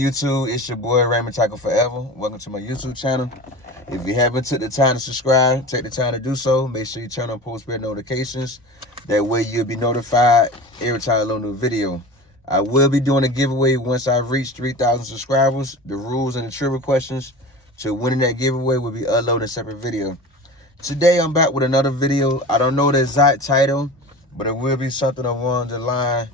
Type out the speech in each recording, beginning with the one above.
YouTube? It's your boy Raymond Forever. Welcome to my YouTube channel. If you haven't took the time to subscribe, take the time to do so. Make sure you turn on post notifications. That way you'll be notified every time I load a new video. I will be doing a giveaway once I've reached 3,000 subscribers. The rules and the trivia questions to winning that giveaway will be uploaded in a separate video. Today I'm back with another video. I don't know the exact title, but it will be something along the line.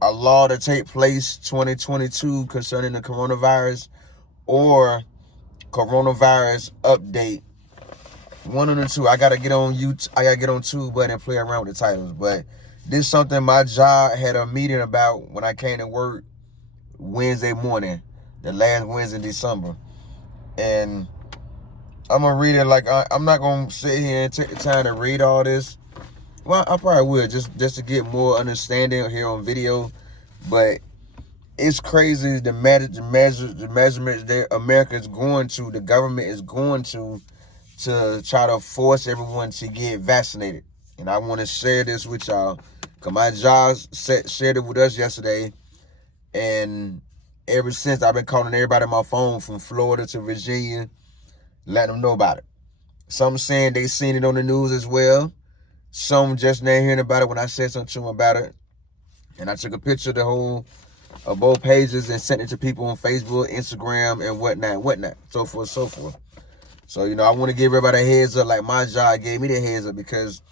A law to take place 2022 concerning the coronavirus, or coronavirus update. One of the two. I gotta get on YouTube. I gotta get on Tube and play around with the titles. But this is something my job had a meeting about when I came to work Wednesday morning, the last Wednesday in December. And I'm gonna read it. Like I'm not gonna sit here and take the time to read all this. Well, I probably will just to get more understanding here on video. But it's crazy the measurements that America is going to, the government is going to try to force everyone to get vaccinated. And I want to share this with y'all because my job shared it with us yesterday. And ever since, I've been calling everybody on my phone from Florida to Virginia, letting them know about it. Some saying they seen it on the news as well. Some just now hearing about it when I said something to them about it. And I took a picture of both pages and sent it to people on Facebook, Instagram, and whatnot, so forth. So, I want to give everybody a heads up, like my job gave me the heads up, because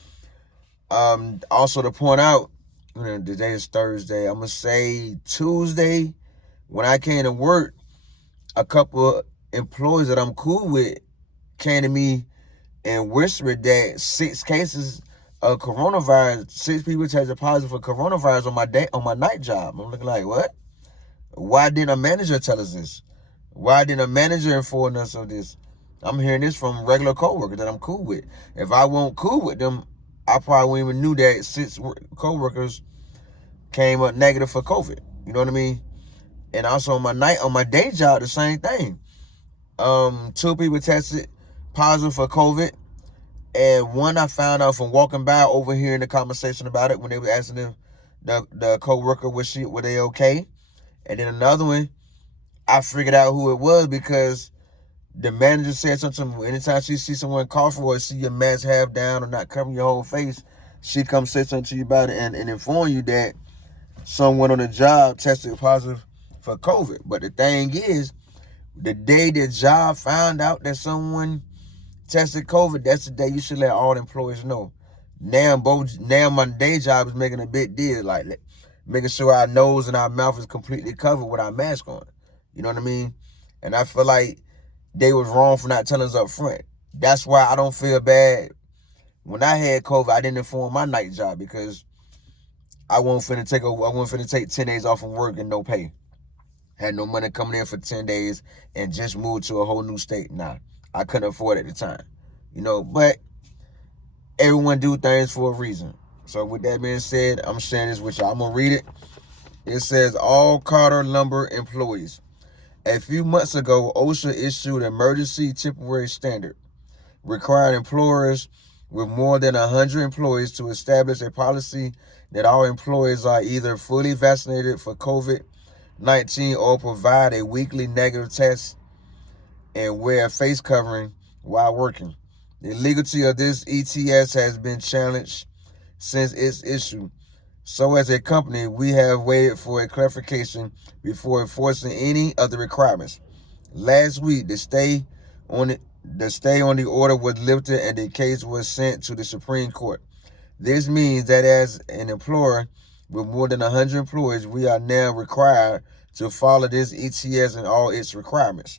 also to point out, today is Thursday. I'm going to say Tuesday, when I came to work, a couple of employees that I'm cool with came to me and whispered that 6 cases of coronavirus, 6 people tested positive for coronavirus on my night job. I'm looking like, what? Why didn't a manager tell us this? Why didn't a manager inform us of this? I'm hearing this from regular coworkers that I'm cool with. If I weren't cool with them, I probably wouldn't even knew that 6 coworkers came up negative for COVID. You know what I mean? And also on my day job, the same thing. 2 people tested positive for COVID. And one I found out from walking by, overhearing the conversation about it when they were asking them, the co-worker, were they okay? And then another one, I figured out who it was because the manager said something to me. Anytime she sees someone coughing or see your mask half down or not covering your whole face, she comes say something to you about it and inform you that someone on the job tested positive for COVID. But the thing is, the day the job found out that someone tested COVID, that's the day you should let all employees know. Now my day job is making a big deal, like making sure our nose and our mouth is completely covered with our mask on. You know what I mean? And I feel like they was wrong for not telling us up front. That's why I don't feel bad. When I had COVID, I didn't inform my night job because I wasn't finna take 10 days off from work and no pay. Had no money coming in for 10 days and just moved to a whole new state. Nah, I couldn't afford it at the time. But everyone do things for a reason. So with that being said, I'm sharing this with y'all. I'm going to read it. It says, all Carter Lumber employees. A few months ago, OSHA issued an emergency temporary standard requiring employers with more than 100 employees to establish a policy that all employees are either fully vaccinated for COVID-19 or provide a weekly negative test and wear a face covering while working. The legality of this ETS has been challenged since its issue. So as a company, we have waited for a clarification before enforcing any of the requirements. Last week, the stay on the order was lifted and the case was sent to the Supreme Court. This means that as an employer with more than 100 employees, we are now required to follow this ETS and all its requirements.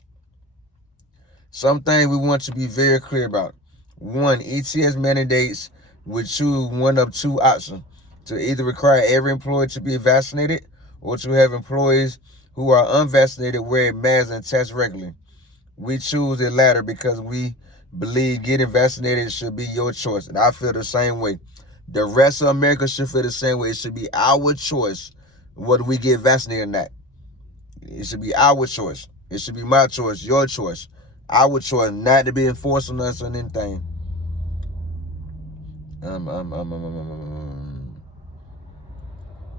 Some things we want to be very clear about. 1, ETS mandates would choose one of 2 options: to either require every employee to be vaccinated or to have employees who are unvaccinated wear masks and test regularly. We choose the latter because we believe getting vaccinated should be your choice. And I feel the same way. The rest of America should feel the same way. It should be our choice whether we get vaccinated or not. It should be our choice. It should be my choice, your choice. Our choice, not to be enforced on us on anything.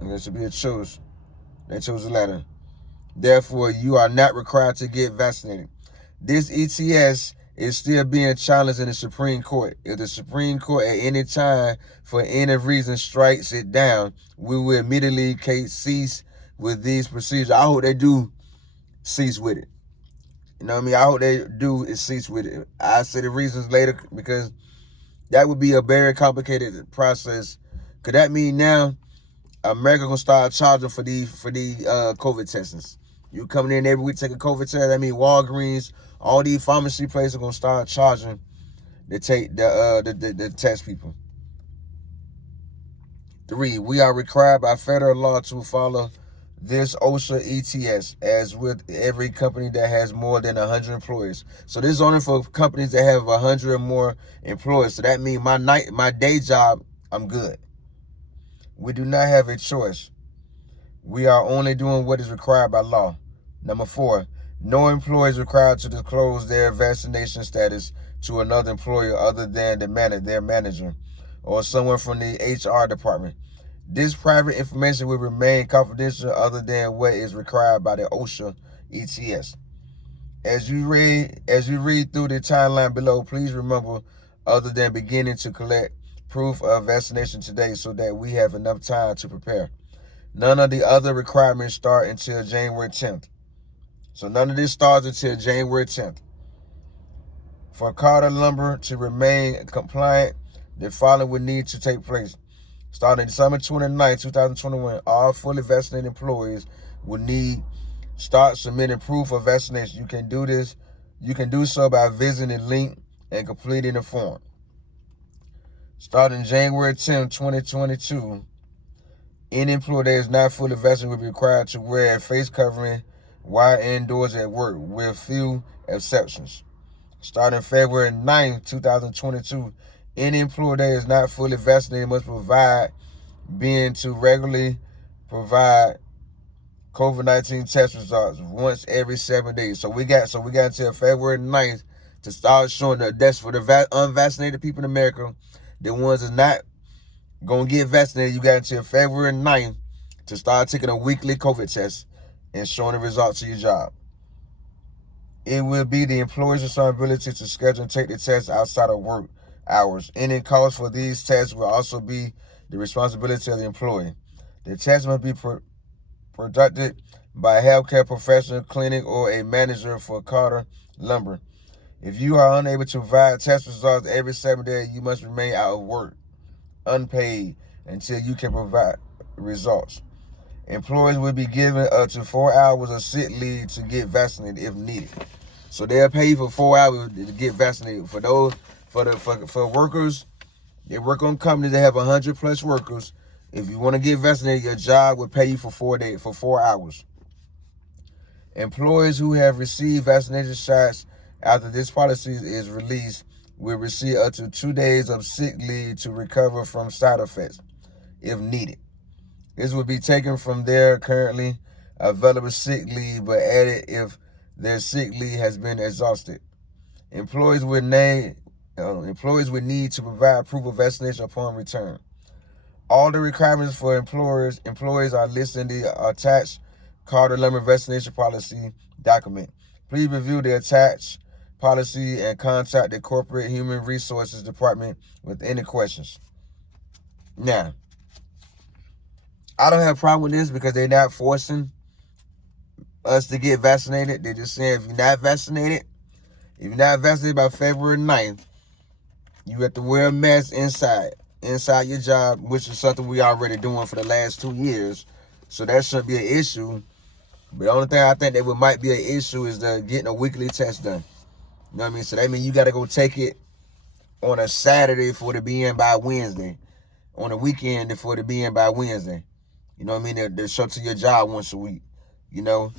It should be a choice. They chose the latter. Therefore, you are not required to get vaccinated. This ETS is still being challenged in the Supreme Court. If the Supreme Court at any time, for any reason, strikes it down, we will immediately cease with these procedures. I hope they do cease with it. You know what I mean? I hope they do cease with it. I'll say the reasons later, because that would be a very complicated process. Could that mean now America gonna start charging for the COVID testings? You coming in every week take a COVID test? That means Walgreens, all these pharmacy places are gonna start charging to take the test people. 3, we are required by federal law to follow this OSHA ETS, as with every company that has more than 100 employees. So this is only for companies that have 100 or more employees. So that means my day job, I'm good. We do not have a choice. We are only doing what is required by law. Number 4, no employee is required to disclose their vaccination status to another employer other than their manager or someone from the HR department. This private information will remain confidential other than what is required by the OSHA ETS. As you read through the timeline below, please remember, other than beginning to collect proof of vaccination today so that we have enough time to prepare. None of the other requirements start until January 10th. So none of this starts until January 10th. For Carter Lumber to remain compliant, the following would need to take place. Starting December 29, 2021, all fully vaccinated employees will need start submitting proof of vaccination. You can do this. You can do so by visiting the link and completing the form. Starting January 10, 2022, any employee that is not fully vaccinated will be required to wear a face covering while indoors at work, with few exceptions. Starting February 9, 2022, any employee that is not fully vaccinated must regularly provide COVID-19 test results once every 7 days. So we got until February 9th to start showing that that's for the unvaccinated people in America. The ones that are not going to get vaccinated, you got until February 9th to start taking a weekly COVID test and showing the results of your job. It will be the employer's responsibility to schedule and take the test outside of work hours. Any cost for these tests will also be the responsibility of the employee. The test must be conducted by a healthcare professional, clinic, or a manager for Carter Lumber. If you are unable to provide test results every 7 days, you must remain out of work, unpaid, until you can provide results. Employees will be given up to 4 hours of sick leave to get vaccinated if needed. So they'll pay you for 4 hours to get vaccinated. For those, for workers, they work on companies that have 100 plus workers. If you want to get vaccinated, your job will pay you for 4 hours. Employees who have received vaccination shots after this policy is released will receive up to 2 days of sick leave to recover from side effects if needed. This will be taken from their currently available sick leave, but added if their sick leave has been exhausted. Employees would need to provide proof of vaccination upon return. All the requirements for employees are listed in the attached Carter Lumber vaccination policy document. Please review the attached policy and contact the Corporate Human Resources Department with any questions. Now, I don't have a problem with this because they're not forcing us to get vaccinated. They're just saying if you're not vaccinated by February 9th, you have to wear a mask inside your job, which is something we already doing for the last 2 years. So that shouldn't be an issue. But the only thing I think that might be an issue is getting a weekly test done. You know what I mean? So that means you got to go take it on a Saturday for it to be in by Wednesday. On a weekend for it to be in by Wednesday. You know what I mean? They show to your job once a week. You know,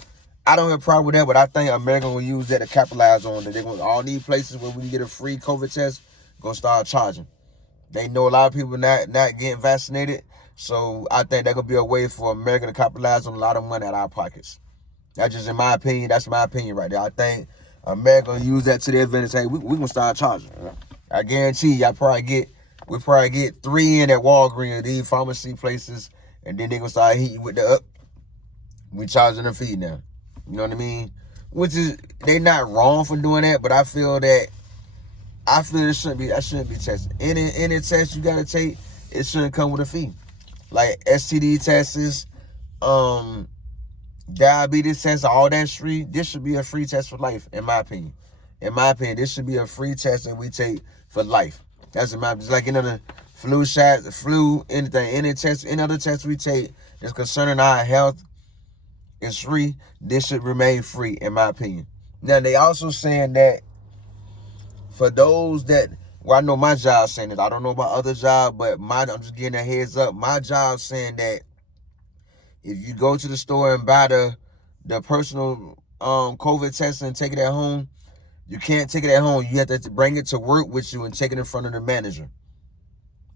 I don't have a problem with that, but I think America will use that to capitalize on it. They're going to all these places where we can get a free COVID test, going to start charging. They know a lot of people not getting vaccinated, so I think that could be a way for America to capitalize on a lot of money out of our pockets. That's just in my opinion. That's my opinion right there. I think America will use that to their advantage. Hey, we going to start charging. I guarantee you, we probably get 3 in at Walgreens, these pharmacy places, and then they're going to start hitting you with the We charging a fee now. You know what I mean? Which is, they not wrong for doing that, but I feel it shouldn't be tested. Any test you gotta take, it shouldn't come with a fee. Like STD tests, diabetes tests, all that's free. This should be a free test for life, in my opinion. In my opinion, this should be a free test that we take for life. That's in my opinion. Just like the flu shot, the flu, anything, any other test we take that's concerning our health is free. This should remain free, in my opinion. Now, they also saying that for those that, well, I know my job saying it. I don't know about other job, but I'm just getting a heads up. My job saying that if you go to the store and buy the personal COVID test and take it at home, you can't take it at home. You have to bring it to work with you and take it in front of the manager.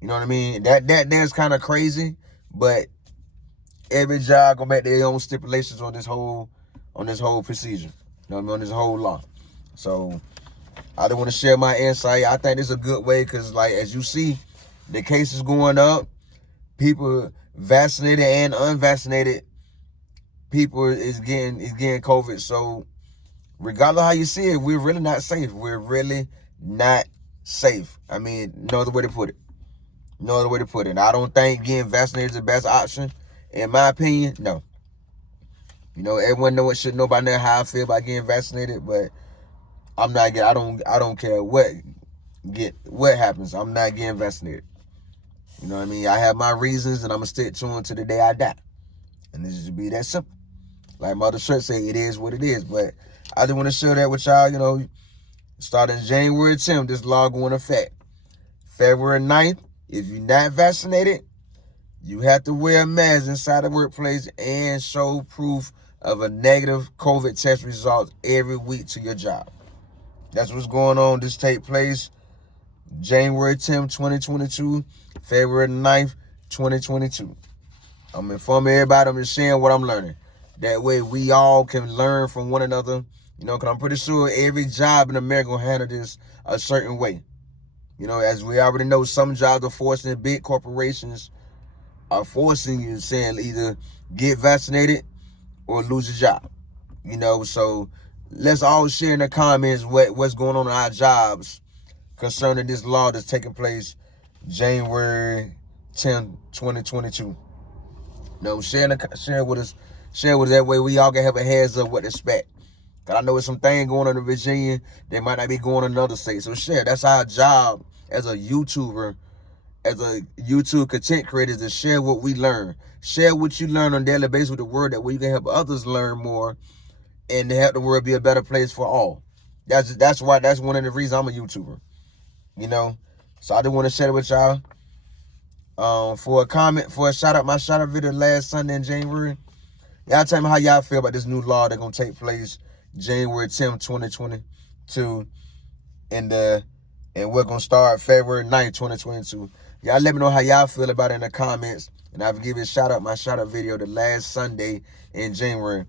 You know what I mean? That's kind of crazy, but every job gonna make their own stipulations on this whole procedure. You know what I mean? On this whole law. So I don't want to share my insight. I think this is a good way because, like, as you see, the cases going up. People vaccinated and unvaccinated people is getting COVID. So regardless of how you see it, we're really not safe. We're really not safe. I mean, no other way to put it. No other way to put it. And I don't think getting vaccinated is the best option. In my opinion, no. You know, everyone should know by now how I feel about getting vaccinated, but I don't care what happens. I'm not getting vaccinated. You know what I mean? I have my reasons, and I'm going to stick to them to the day I die. And this just be that simple. Like Mother Shirt say, it is what it is. But I just want to share that with y'all. You know, starting January 10th, this law going into effect. February 9th, if you're not vaccinated, you have to wear a mask inside the workplace and show proof of a negative COVID test result every week to your job. That's what's going on. This take place January 10th, 2022, February 9th, 2022. I'm informing everybody. I'm just sharing what I'm learning. That way we all can learn from one another. You know, because I'm pretty sure every job in America will handle this a certain way. You know, as we already know, some jobs are forcing, big corporations are forcing you, saying either get vaccinated or lose your job. You know, so let's all share in the comments what's going on in our jobs concerning this law that's taking place January 10th, 2022. You know, share with us. That way we all can have a heads up what to expect. Because I know there's some thing going on in Virginia that might not be going on in other states. So share. That's our job as a YouTuber, as a YouTube content creator, is to share what we learn. Share what you learn on a daily basis with the word, that way you can help others learn more and to help the world be a better place for all. That's one of the reasons I'm a YouTuber. You know? So I just want to share it with y'all. For a shout out, my shout out video last Sunday in January. Y'all tell me how y'all feel about this new law that's gonna take place January 10th, 2022, and we're gonna start February 9th, 2022. Y'all let me know how y'all feel about it in the comments, and I'll give you a shout out, my shout out video the last Sunday in January.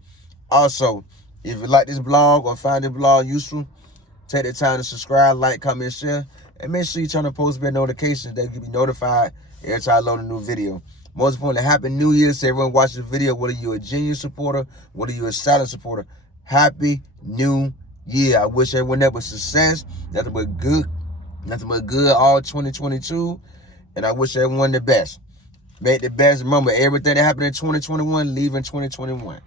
Also, if you like this blog or find this blog useful, take the time to subscribe, like, comment, share, and make sure you turn on post bell notifications that you can be notified every time I load a new video. Most importantly, Happy New Year to everyone watching the video, whether you're a genuine supporter, whether you're a silent supporter. Happy New Year. I wish everyone that was success, nothing but good all 2022, and I wish everyone the best. Make the best. Remember, everything that happened in 2021, leave in 2021.